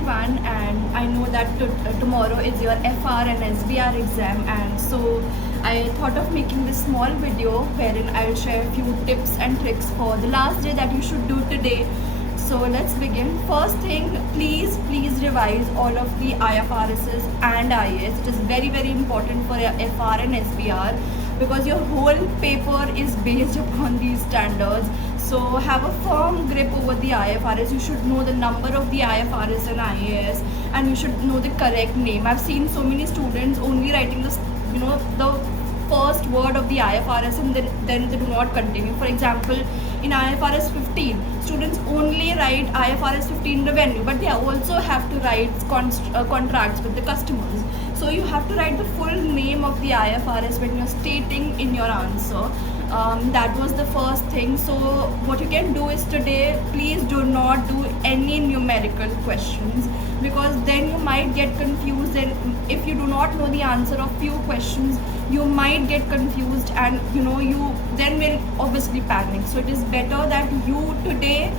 everyone, and I know that tomorrow is your FR and SBR exam, and so I thought of making this small video wherein I'll share a few tips and tricks for the last day that you should do today. So let's begin. First thing, please revise all of the IFRSs and IAS. It is very important for your FR and SBR because your whole paper is based upon these standards. So have a firm grip over the IFRS. You should know the number of the IFRS and IAS, and you should know the correct name. I've seen so many students only writing this, the first word of the IFRS and then they do not continue. For example, in IFRS 15, students only write IFRS 15 revenue, but they also have to write contracts with the customers. So you have to write the full name of the IFRS when you're stating in your answer. That was the first thing. So what you can do is today, please do not do any numerical questions, because then you might get confused, and if you do not know the answer of few questions, you might get confused, and you then will obviously panic. So it is better that you today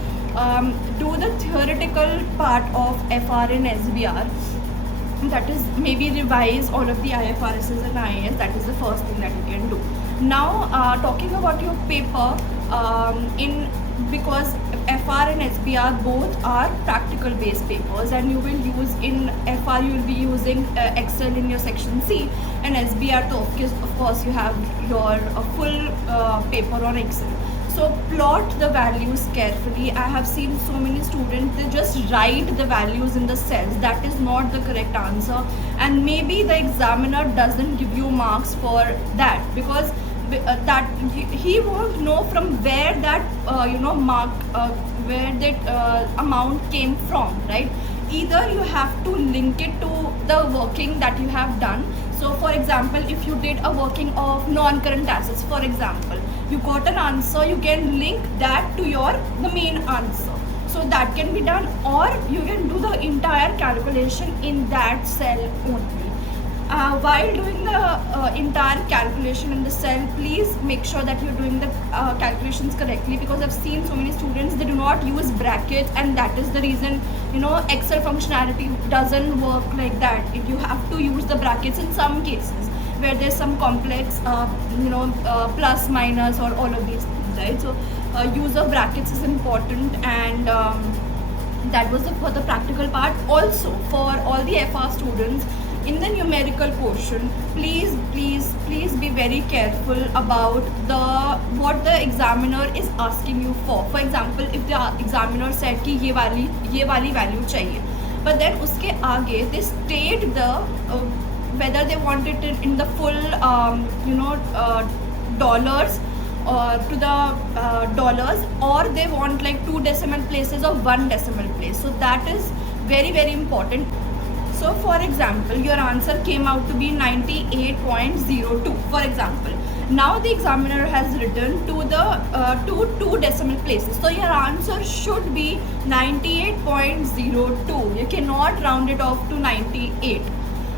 do the theoretical part of FR and SBR. That is, maybe revise all of the IFRSs and IAS. That is the first thing that you can do. Now talking about your paper, because FR and SBR both are practical based papers, and you will use in FR you will be using Excel in your section C, and SBR of course you have your full paper on Excel. So plot the values carefully. I have seen so many students, they just write the values in the cells. That is not the correct answer, and maybe the examiner doesn't give you marks for that, because that he won't know from where that where that amount came from, right? Either you have to link it to the working that you have done. So for example, if you did a working of non-current assets, for example, you got an answer, you can link that to the main answer. So that can be done, or you can do the entire calculation in that cell only. While doing the entire calculation in the cell, please make sure that you're doing the calculations correctly, because I've seen so many students, they do not use brackets, and that is the reason Excel functionality doesn't work like that. If you have to use the brackets in some cases where there's some complex plus minus or all of these things, right? So use of brackets is important, and that was for the practical part. Also for all the FR students, in the numerical portion, please be very careful about what the examiner is asking you for. For example, if the examiner said कि ये वाली value चाहिए, but then उसके आगे they state the whether they want it in the full dollars or to the dollars, or they want like 2 decimal places or 1 decimal place. So that is very important. So for example, your answer came out to be 98.02, for example. Now the examiner has written to the 2 decimal places. So your answer should be 98.02. You cannot round it off to 98.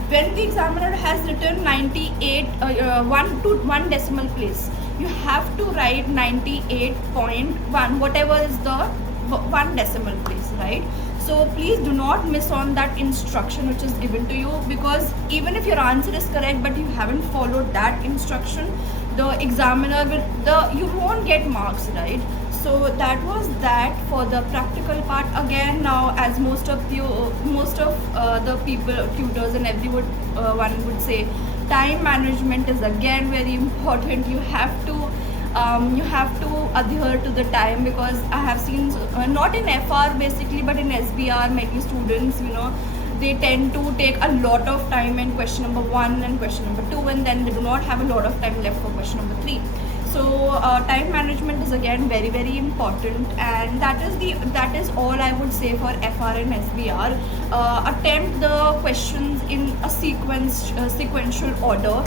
When the examiner has written 98, 1 decimal place, you have to write 98.1, whatever is the 1 decimal place, right? So please do not miss on that instruction which is given to you, because even if your answer is correct but you haven't followed that instruction, the examiner you won't get marks, right? So that was that for the practical part. Again, now as most of the people, tutors and everyone one would say, time management is again very important. You have to adhere to the time, because I have seen not in FR basically, but in SBR, many students they tend to take a lot of time in question number 1 and question number 2, and then they do not have a lot of time left for question number 3. So time management is again very important, and that is all I would say for FR and SBR. Attempt the questions in a sequential order.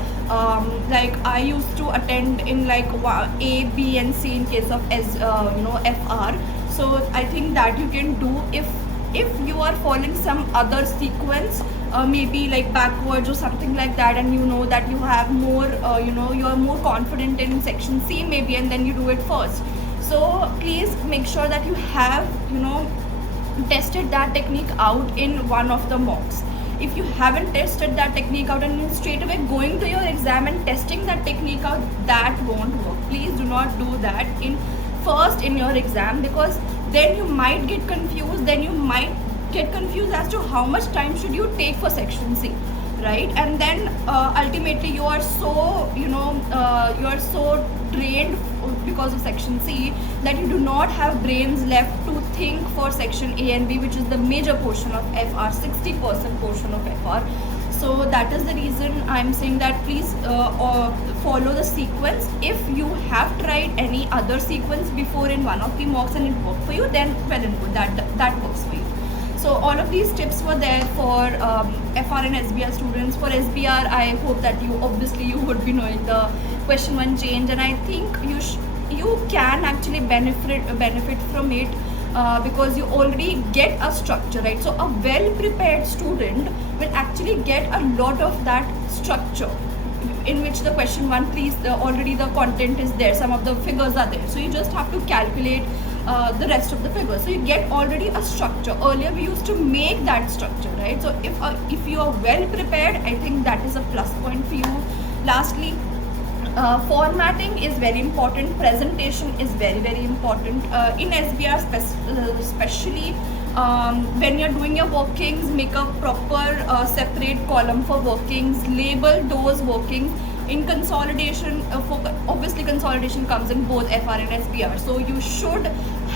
Like I used to attend in like A, B and C in case of FR. So I think that you can do if you are following some other sequence, maybe like backwards or something like that, and that you have more you are more confident in section C maybe, and then you do it first. So please make sure that you have tested that technique out in one of the mocks. If you haven't tested that technique out and straight away going to your exam and testing that technique out, that won't work. Please do not do that in your exam, because then you might get confused. Then you might get confused as to how much time should you take for section C, right? And then ultimately you are so you are so drained because of section C that you do not have brains left to think for section A and B, which is the major portion of FR, 60% portion of FR. So that is the reason I'm saying that please follow the sequence. If you have tried any other sequence before in one of the mocks and it worked for you, then well and good, that works for you. So all of these tips were there for FR and SBR students. For SBR, I hope that you would be knowing the question 1 change, and I think you can actually benefit from it because you already get a structure, right? So a well prepared student will actually get a lot of that structure, in which the question 1, please, already the content is there, some of the figures are there, so you just have to calculate the rest of the figures. So you get already a structure. Earlier we used to make that structure, right? So if you are well prepared, I think that is a plus point for you. Lastly, formatting is very important. Presentation is very, very important in SBR, especially when you're doing your workings. Make a proper separate column for workings, label those workings. In consolidation, obviously consolidation comes in both FR and SBR, so you should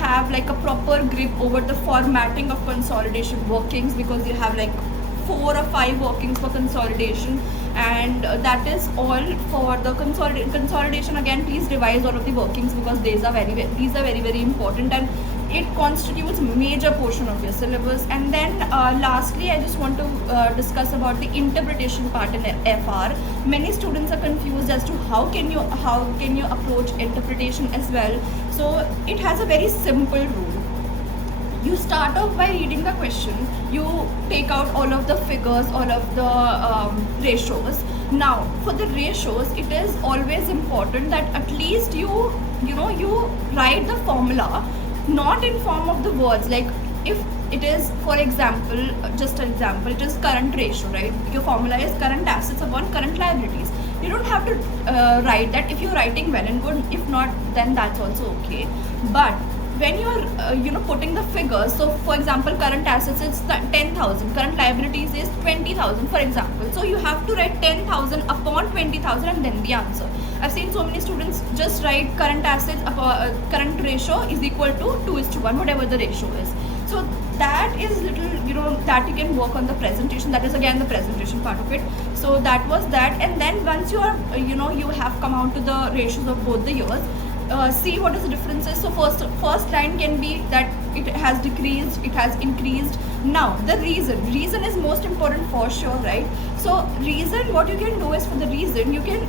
have like a proper grip over the formatting of consolidation workings, because you have like 4 or 5 workings for consolidation, and that is all for the consolidation. Again, please revise all of the workings, because these are very, very important, and it constitutes major portion of your syllabus. And then lastly, I just want to discuss about the interpretation part in FR. Many students are confused as to how can you approach interpretation as well. So it has a very simple rule. You start off by reading the question, you take out all of the figures, all of the ratios. Now for the ratios, it is always important that at least you write the formula not in form of the words. Like if it is, for example, just an example, it is current ratio, right? Your formula is current assets upon current liabilities. You don't have to write that. If you're writing, well and good. If not, then that's also okay. But when you're putting the figures, so for example, current assets is 10,000, current liabilities is 20,000, for example. So you have to write 10,000 upon 20,000 and then the answer. I've seen so many students just write current assets current ratio is equal to 2:1, whatever the ratio is. So that is little, that you can work on the presentation. That is again the presentation part of it. So that was that. And then once you are, you have come out to the ratios of both the years, see what is the differences. So first line can be that it has decreased, it has increased. Now the reason is most important for sure, right? So reason, what you can do is, for the reason you can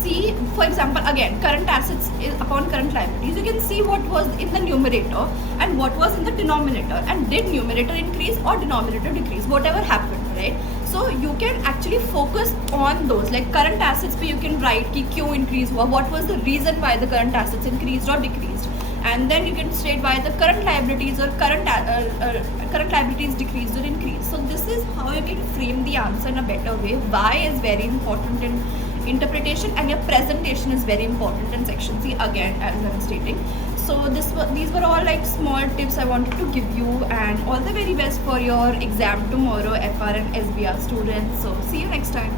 see, for example, again, current assets upon current liabilities, you can see what was in the numerator and what was in the denominator, and did numerator increase or denominator decrease, whatever happened, right? So you can actually focus on those, like current assets where you can write ki Q increase, what was the reason why the current assets increased or decreased, and then you can state why the current liabilities or current liabilities decreased or increased. So this is how you can frame the answer in a better way. Why is very important in interpretation, and your presentation is very important in section C, again, as I'm stating. So these were all like small tips I wanted to give you, and all the very best for your exam tomorrow, FR and SBR students. So see you next time.